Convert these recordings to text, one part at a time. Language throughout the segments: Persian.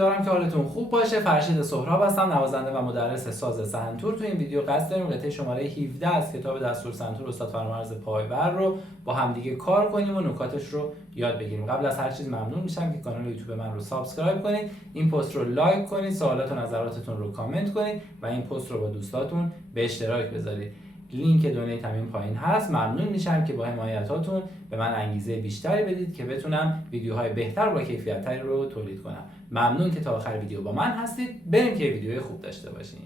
امیدوارم که حالتون خوب باشه. فرشید سهراب هستم، نوازنده و مدرس ساز سنتور. تو این ویدیو قصد داریم قطعه شماره 17 از کتاب دستور سنتور استاد فرامرز پایور رو با همدیگه کار کنیم و نکاتش رو یاد بگیریم. قبل از هر چیز ممنون میشم که کانال یوتیوب من رو سابسکرایب کنید، این پست رو لایک کنید، سوالات و نظراتتون رو کامنت کنید و این پست رو با دوستاتون به اشتراک بذارید. لینک دونیت همین پایین هست. ممنون میشم که با حمایتاتون به من انگیزه بیشتری بدید که بتونم ویدیوهای بهتر با کیفیت‌تری رو تولید کنم. ممنون که تا آخر ویدیو با من هستید. بریم که ویدیوی خوب داشته باشین.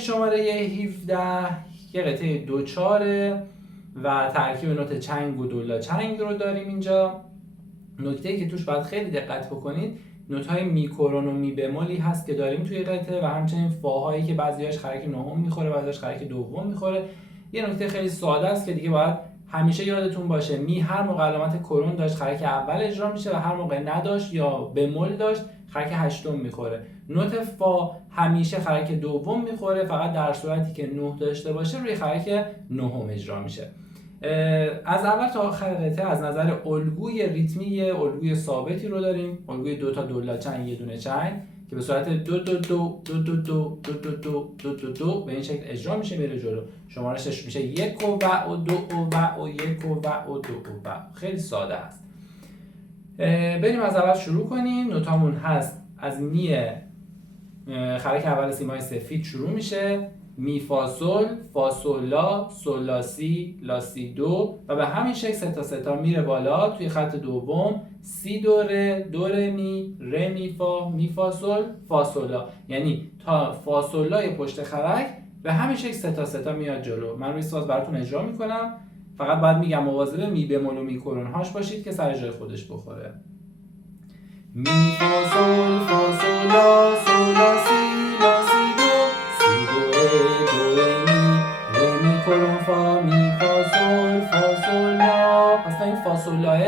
شماره 17 یه قطعه دوچاره و ترکیب نوت چنگ و دولا چنگ رو داریم اینجا. نکته‌ای که توش باید خیلی دقت بکنید، نوت‌های می کرون و می بمولی هست که داریم توی قطعه و همچنین فاهایی که بعضی‌هاش خرک نهم میخوره، بعضی‌هاش خرک دوم میخوره. یه نکته خیلی ساده است که دیگه باید همیشه یادتون باشه، می هر موقع علامت کرون داشت خرک اول اجرا میشه و هر موقع نداشت یا بمول داشت خرک هشتم میخوره. نوت فا همیشه خرک دوم میخوره، فقط در صورتی که نه داشته باشه روی خرک نهم اجرا میشه. از اول تا آخر قطعه از نظر الگوی ریتمی الگوی ثابتی رو داریم، الگوی دو تا دولا چنگ یه دونه چنگ که به صورت دو دو دو دو دو دو دو دو دو دو دو دو به این شکل اجرا میشه میره جلو. شمارشش میشه یک و و دو و یک و دو و. خیلی ساده است. بریم از اول شروع کنیم. نوتامون هست از می خرک اول سیمای سفید شروع میشه، می فا سل، فا سل لا، سل لا سی، لا سی دو و به همین شکل سه تا سه تا میره بالا. توی خط دوم سی دو ره، دو ره می، ره می فا سل، فا سل لا، یعنی تا فا سل لای پشت خرک به همین شکل سه تا سه تا میاد جلو. من روی ساز براتون اجرا میکنم، فقط باید میگم مواظب می بمول و می کرون هاش باشید که سر جای خودش بخوره. می فا سل، فا سل لا، سل لا سی، لا سی دو، سی دو ره، دو ره می، ره می کرون فا، می فا سل، فا سل لا. پس تا این فا سل لاه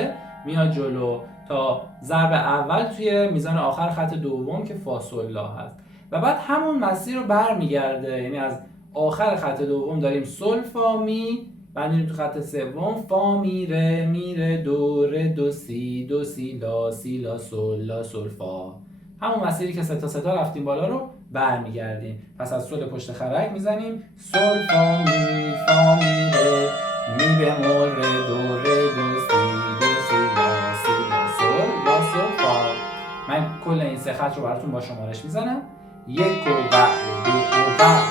میاد جلو تا ضرب اول توی میزان آخر خط دوم که فا سل لا هست و بعد همون مسیر رو برمیگرده، یعنی از آخر خط دوم داریم سل فا می، بعد میریم تو خط سوم فا میره دو سی لا سل فا. همون مسیری که سه تا سه تا رفتیم بالا رو برمیگردیم. پس از سل پشت خرک میزنیم سل فا می ره می بمول ره دو سی لا سل فا. من کل این سه خط رو براتون با شمارش میزنم: یک و دو و یک و دو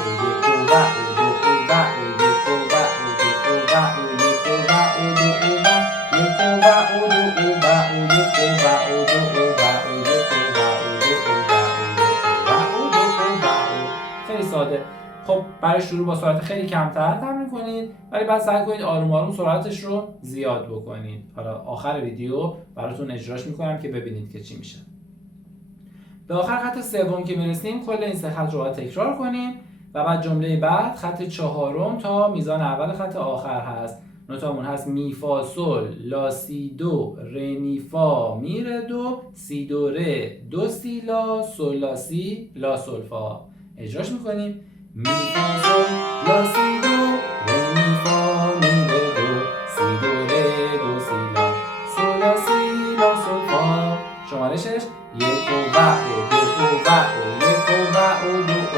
خیلی ساده. خب برای شروع با سرعت خیلی کمتر تمرین کنید، ولی بعد سعی کنید آروم آروم سرعتش رو زیاد بکنید. حالا آخر ویدیو براتون اجراش میکنم که ببینید که چی میشه. به آخر خط سوم که میرسیم کل این سه خط رو تکرار کنیم و بعد جمله بعد خط چهارم تا میزان اول خط آخر هست. نوتامون هست می فا سل، لا سی دو، ره می فا میره دو، سی دو ره، دو سی لا، سل لا سی، لا سل فا. اجراش میکنیم: می فا سل، لا سی دو، ره می فا میره دو، سی دو ره، دو سی لا، سل لا سی، لا سل فا. شمارشش یک و دو و یک و دو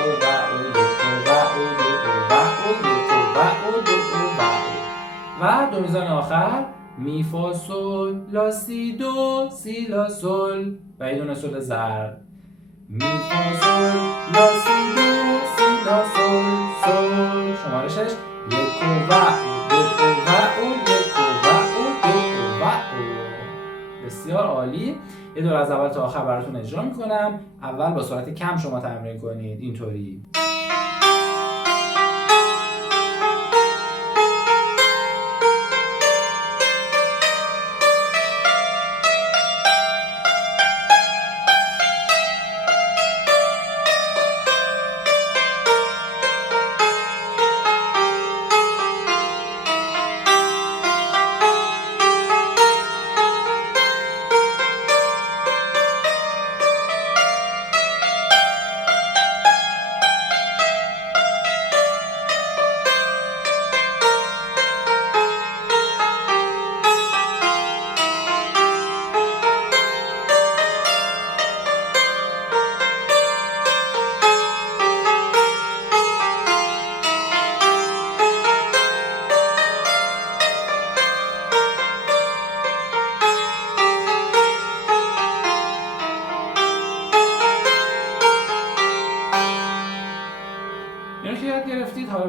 و دو میزان آخر می فا سل، لا سی دو، سی لا سل و یه دونه سل زرد. می فا سل، لا سی دو، سی لا سل. شمارشش یک و دو و بسیار عالی. یه دور از اول تا آخر براتون اجرا میکنم. اول با سرعت کم شما تمرین کنید اینطوری.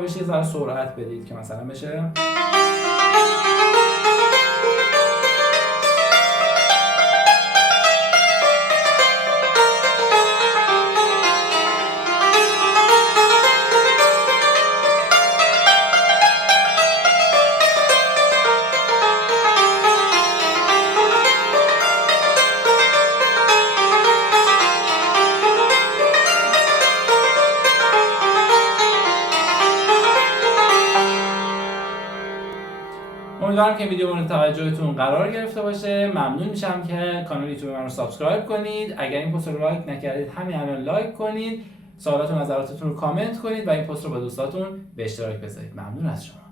بشه یه ذره سرعت بدید که مثلا بشه امیدوارم که ویدیو مورد توجهتون قرار گرفته باشه. ممنون میشم که کانال یوتیوب من رو سابسکرایب کنید. اگر این پست رو لایک نکردید همین الان لایک کنید. سوالات و نظراتتون رو کامنت کنید و این پست رو با دوستاتون به اشتراک بذارید. ممنون از شما.